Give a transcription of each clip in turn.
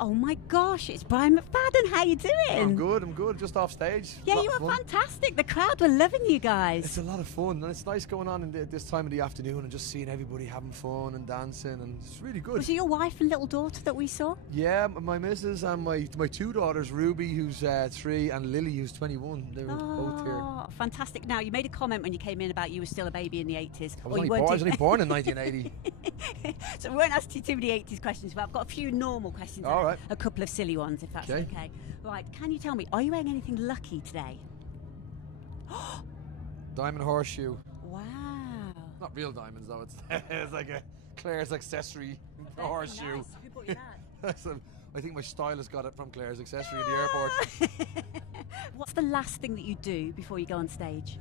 Oh my gosh, it's Brian McFadden. How you doing? I'm good. Just off stage. Yeah, you were fantastic. The crowd were loving you guys. It's a lot of fun, and it's nice going on in this time of the afternoon and just seeing everybody having fun and dancing, and it's really good. Was it your wife and little daughter that we saw? Yeah, my missus and my two daughters, Ruby, who's 3, and Lily, who's 21. They were both here. Fantastic. Now, you made a comment when you came in about you were still a baby in the 80s. I was only born in 1980. So we won't ask you too many 80s questions, but I've got a few normal questions. All right. A couple of silly ones, if that's okay. Right, can you tell me, are you wearing anything lucky today? Diamond horseshoe. Wow. Not real diamonds, though. It's like a Claire's accessory horseshoe. Nice. Who bought you that? I think my stylist got it from Claire's accessory in the airport. What's the last thing that you do before you go on stage?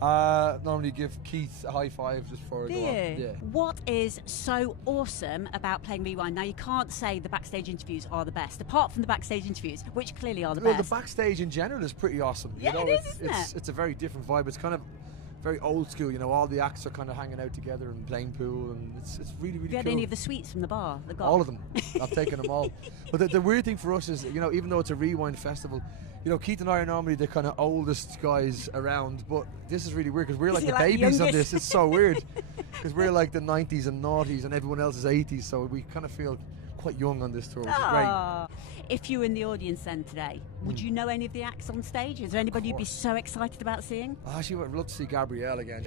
Normally give Keith a high five just before I go on. Yeah. What is so awesome about playing Rewind? Now, you can't say the backstage interviews are the best, apart from the backstage interviews, which clearly are the best. The backstage in general is pretty awesome. Yeah, you know, it is, isn't it? It's a very different vibe. It's kind of very old school. You know, all the acts are kind of hanging out together and playing pool, and it's really, really Have you had cool. any of the sweets from the bar? All of them. I've taken them all. But the weird thing for us is, you know, even though it's a Rewind festival, you know, Keith and I are normally the kind of oldest guys around, but this is really weird because we're like the babies on this. It's so weird because we're like the 90s and noughties and everyone else is 80s, so we kind of feel quite young on this tour, which is great. If you were in the audience then today, would you know any of the acts on stage? Is there anybody you'd be so excited about seeing? Actually, I'd love to see Gabrielle again.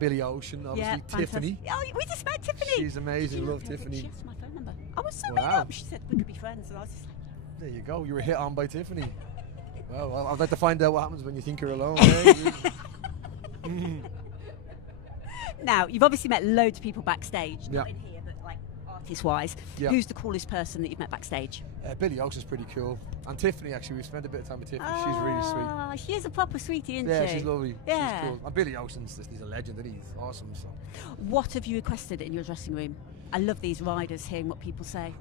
Billy Ocean, obviously. Yeah, Tiffany. Oh, we just met Tiffany. She's amazing. Love Tiffany. She asked my phone number. I was so made up. She said we could be friends, and I was just like, there you go. You were hit on by Tiffany. Well, I'd like to find out what happens when you think you're alone. Now, you've obviously met loads of people backstage. Yeah. Not in here, but like artist-wise. Yeah. Who's the coolest person that you've met backstage? Billy Ocean's pretty cool. And Tiffany, actually, we spent a bit of time with Tiffany. She's really sweet. She is a proper sweetie, isn't she? Yeah, she's lovely. Yeah. She's cool. And Billy Ocean's he's a legend, and he's awesome. So. What have you requested in your dressing room? I love these riders, hearing what people say.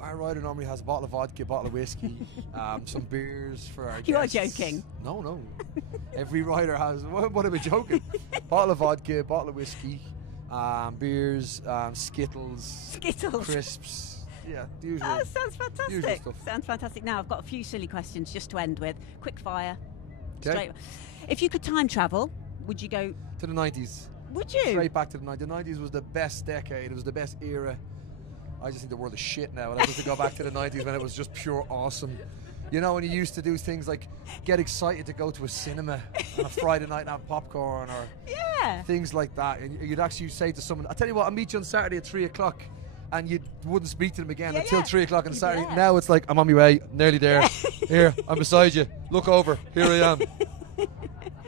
Our rider normally has a bottle of vodka, a bottle of whiskey, some beers for our guests. You are joking. No. Every rider has, what am I joking? Bottle of vodka, bottle of whiskey, beers, Skittles, crisps. Yeah, the usual. That sounds fantastic. Usual stuff. Sounds fantastic. Now, I've got a few silly questions just to end with. Quick fire. Okay. Straight. If you could time travel, would you go to the 90s? Would you? Straight back to the 90s. The 90s was the best decade. It was the best era. I just think the world is shit now. And I just to go back to the 90s when it was just pure awesome. You know, when you used to do things like get excited to go to a cinema on a Friday night and have popcorn or things like that. And you'd actually say to someone, I'll tell you what, I'll meet you on Saturday at 3 o'clock. And you wouldn't speak to them again until 3 o'clock on Saturday. Now it's like, I'm on my way, nearly there. Here, I'm beside you. Look over. Here I am.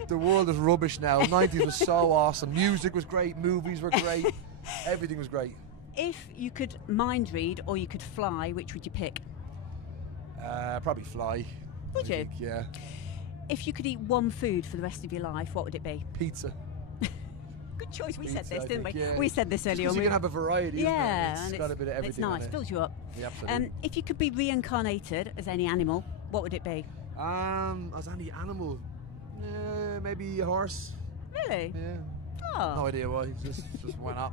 The world is rubbish now. The 90s was so awesome. Music was great. Movies were great. Everything was great. If you could mind read or you could fly, which would you pick? Probably fly. Would you? Yeah. If you could eat one food for the rest of your life, what would it be? Pizza. Good choice. We said this, I didn't think, we? yeah. We said this earlier on. You can have a variety. Yeah, isn't it? It's got a bit of everything. It's nice. Fills you up. Yeah, absolutely. If you could be reincarnated as any animal, what would it be? As any animal, maybe a horse. Really? Yeah. Oh. No idea why. Just went up.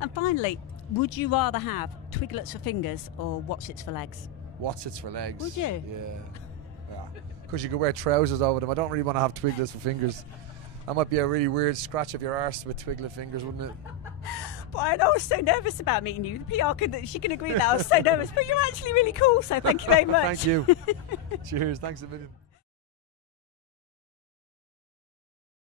And finally, would you rather have twiglets for fingers or what's-its for legs? What's-its for legs? Would you? Yeah. Because you could wear trousers over them. I don't really want to have twiglets for fingers. That might be a really weird scratch of your arse with twiglet fingers, wouldn't it? But I was so nervous about meeting you. The PR she can agree with that. I was so nervous, but you're actually really cool. So thank you very much. Thank you. Cheers. Thanks a million.